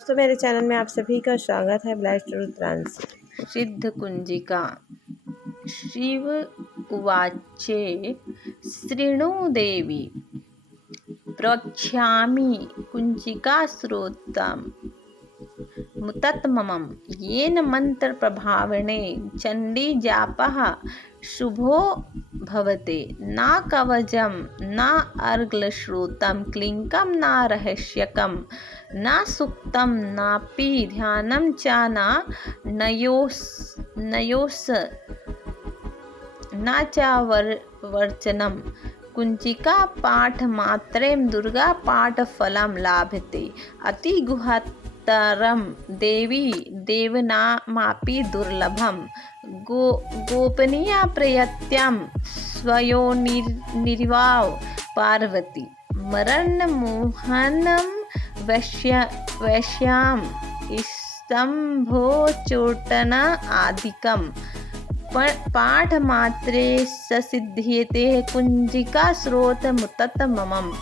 तो मेरे चैनल में आप सभी का स्वागत है। ब्लेस्ड रुद्रांश। सिद्ध कुंजिका। शिव उवाचे शृणु देवी प्रवक्ष्यामि कुंजिका श्रोत्रम् मुतत्ममं येन मंत्र प्रभावने चंडी जापः शुभो भवते न कवचम न अर्गलश्रुतं क्लिंकं न रहस्यकं न सुक्तं नापि ध्यानं च नयोस् न च वर्चनम् कुंजिका पाठ मात्रें दुर्गा पाठ फलम लाभते अति गुहतरम देवी देवनामापि दुर्लभम गोपनीय प्रयत्यम स्वयोनिर्वाव पार्वती मरण मोहनम वैश्याम स्तंभोचोटन आदिकम पाठ मात्रे ससिद्ध्यते कुंजिका स्रोत मुतत्ममम्।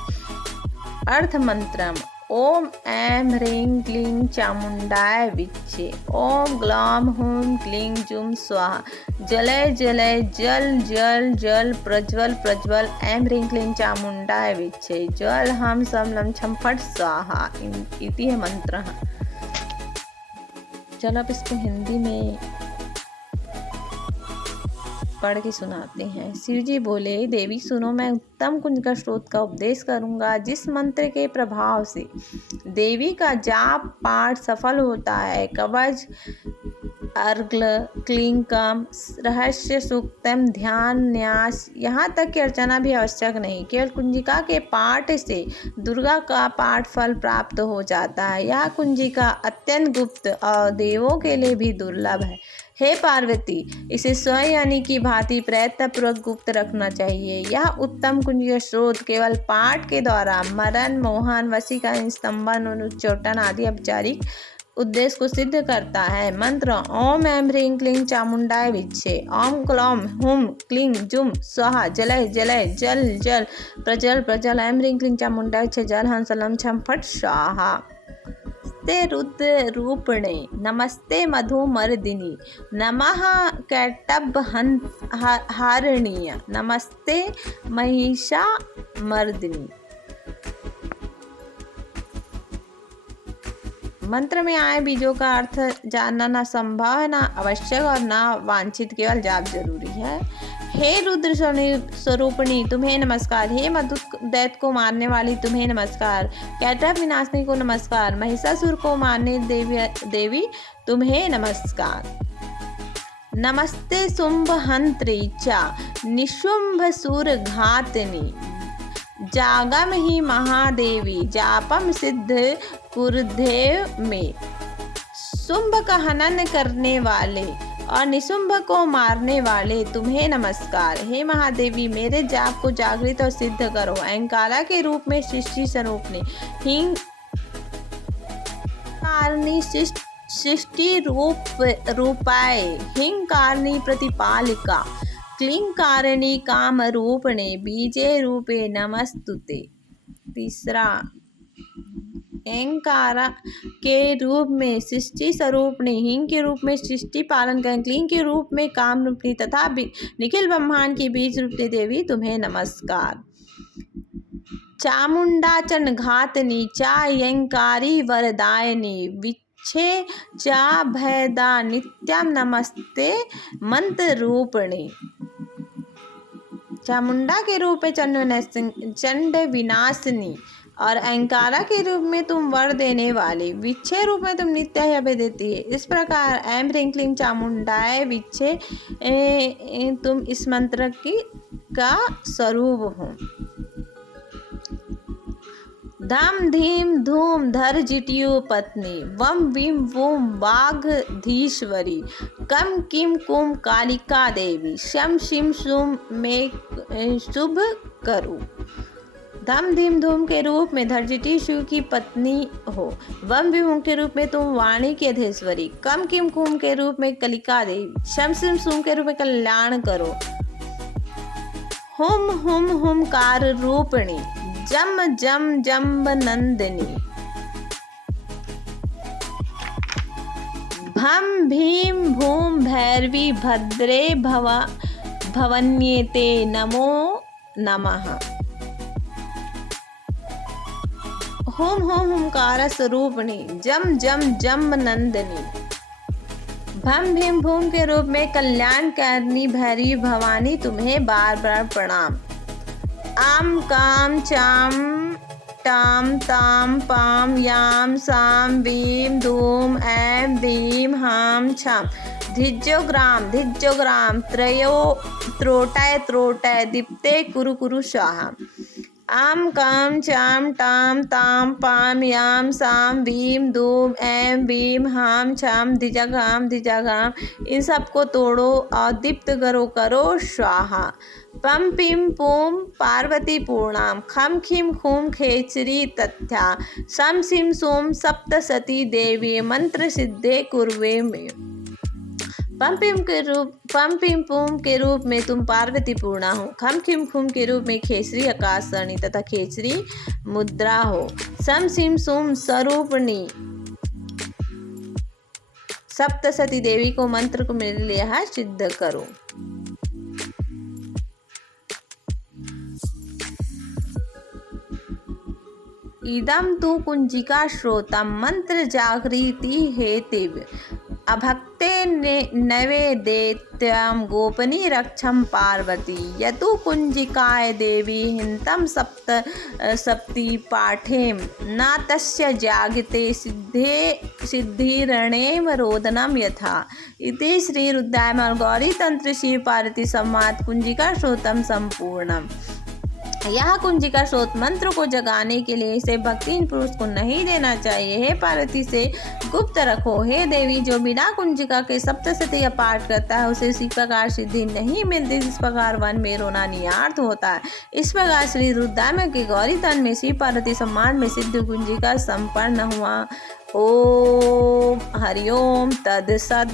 अर्थ मंत्रम ओम ऐं ह्रीं क्लीं चामुंडाय विच्चे। ओम ग्लौम हूं क्लीं जुम स्वाहा। जलय जलय जल जल जल प्रज्वल प्रज्वल ऐं ह्रीं क्लीं चामुंडाय विच्चे। जल हम सम लम छम फट स्वाहा। इति है मंत्र। चलो अब इसको हिंदी में पढ़ के सुनाते हैं। शिव जी बोले, देवी सुनो, मैं उत्तम कुंजिका स्रोत का उपदेश करूंगा जिस मंत्र के प्रभाव से देवी का जाप पाठ सफल होता है। कवच, अर्घ्य, क्लिंकम, रहस्य सूक्तम, ध्यान, न्यास, यहाँ तक कि अर्चना भी आवश्यक नहीं। केवल कुंजिका के पाठ से दुर्गा का पाठ फल प्राप्त हो जाता है। यह कुंजिका अत्यंत गुप्त और देवों के लिए भी दुर्लभ है। हे पार्वती, इसे स्वयं यानी कि भांति प्रयत्नपूर्वक गुप्त रखना चाहिए। यह उत्तम कुंजिका स्रोत केवल पाठ के द्वारा मरण, मोहन, वशीकरण, स्तंभन और उच्चाटन आदि औपचारिक उद्देश्य को सिद्ध करता है। मंत्र ओम ऐं ह्रीं क्लीं चामुंडाय विच्चे। ओम क्लौम हुम क्लीं जुम स्वाहा। जलय जलय जल जल प्रज्वल प्रज्वल ऐं ह्रीं क्लीं चामुंडाय विच्चे। जल हंस लम छम फट स्वाहा। नमस्ते रुद्र रूपिणे, नमस्ते मधुमर्दिनी, नमः कैटभ हारिणीय, नमस्ते महिषामर्दिनी। मंत्र में आए बीजों का अर्थ जानना ना संभव है, ना आवश्यक और ना वांछित, केवल जाप जरूरी है। हे रुद्र स्वरूपिणी तुम्हें नमस्कार। हे मधु दैत्य को मारने वाली तुम्हें नमस्कार। कैटभ विनाशनी को नमस्कार। महिषासुर को मारने देवी तुम्हें नमस्कार। नमस्ते शुंभ हंत्री च निशुंभ सुर घातनी, जागम ही महादेवी जापम सिद्ध कुरुदेव में। शुंभ का हनन करने वाले और निशुंभ को मारने वाले तुम्हें नमस्कार। हे महादेवी, मेरे जाप को जागृत और सिद्ध करो। अहंकारा के रूप में सृष्टि स्वरूपनी, हिंग कारणी सृष्टि रूपाय, हिंग कारणी प्रतिपालिका, क्लीं कारणी काम रूपणे, बीजे रूपे नमस्तुते। तीसरा, अहंकारा के रूप में सृष्टि स्वरूपणी, हिंग के रूप में सृष्टि पालन कर, क्लीं के रूप में काम रूपणी तथा निखिल ब्रह्मांड की बीज रूपणी देवी तुम्हें नमस्कार। चामुंडाचन घातनी चायंकारी वरदायनी, विच्छे चा भयदा नित्यम, नमस्ते मंत्र रूपणी। चामुंडा के रूप में चंड विनाशनी और अहंकारा के रूप में तुम वर देने वाले, विच्छे रूप में तुम नित्य अभय देती है। इस प्रकार ऐं ह्रीं क्लीं चामुंडाय विच्छे तुम इस मंत्र का स्वरूप हो। धम धीम धूम धर जिटियो पत्नी, वम विम वोम वाघधीश्वरी, कम किम कुम कालिका देवी, शम शिम सुम में शुभ करो। धम धीम धूम के रूप में धरजिटी शिव की पत्नी हो। वम विम के रूप में तुम वाणी की अधेश्वरी, कम किम कुम के रूप में कलिका देवी, शम शिम सुम के रूप में कल्याण करो। हुम हुम हुमकार रूपिणी, जम जम जम्ब नंदिनी, भम भीम भूम भैरवी भद्रे भवन्येते नमो नमः। हुम हुम हुंकार स्वरूपिणी जम जम जम नंदिनी। भम भीम भूम के रूप में कल्याणकारिणी भैरवी भवानी तुम्हें बार बार प्रणाम। आम काम चाम टाम ताम पाम याम साम वीम धूम ऐम दीम हाम छाम। धिज्जोग्राम त्रयो त्रोटय त्रोटय दीप्ते कुरु कुरु स्वाहा। आम काम चाम टाम ताम पाम याम साम वीम धूम ऐम वीम हाम छाम धिजाघाम इन सबको तोड़ो और दीप्त करो स्वाहा। पम पिम पुम पार्वती पूर्णाम खम खिम खुम खेचरी तथ्या सम सिम सोम सप्तसती देवी मंत्र सिद्धे कुर्वे में। पम पिम पुम के रूप में तुम पार्वती पूर्णा हो। खम खिम खुम के रूप में खेसरी आकाशवाणी तथा खेचरी मुद्रा हो। सम सिम सुम स्वरूपणी सप्तसती देवी को मंत्र को मेरे लिए सिद्ध करो। इदम तु कुंजिका श्रोतम मंत्र जागृति हेतिव अभक्ते नवेदेत्यं गोपनी रक्षम पार्वती यतु कुंजिकाय देवी हिंतम सप्ति पाठेम न तस्य जागते सिद्धिरणेम रोदनम यथा। इति श्री रुद्रायमाल गौरी तंत्र शिव पार्वती संवाद कुंजिका श्रोतम संपूर्णम। यह कुंजिका स्रोत मंत्र को जगाने के लिए इसे भक्तिहीन पुरुष को नहीं देना चाहिए। हे पार्वती से गुप्त रखो। हे देवी, जो बिना कुंजिका के सप्तशती का पाठ करता है उसे इसी प्रकार सिद्धि नहीं मिलती जिस प्रकार वन में रोना नियार्थ होता है। इस प्रकार श्री रुद्रायमाल के गौरी तन में शिव पार्वती सम्मान में सिद्ध कुंजिका संपन्न हुआ। ओम हरिओम तत्सत।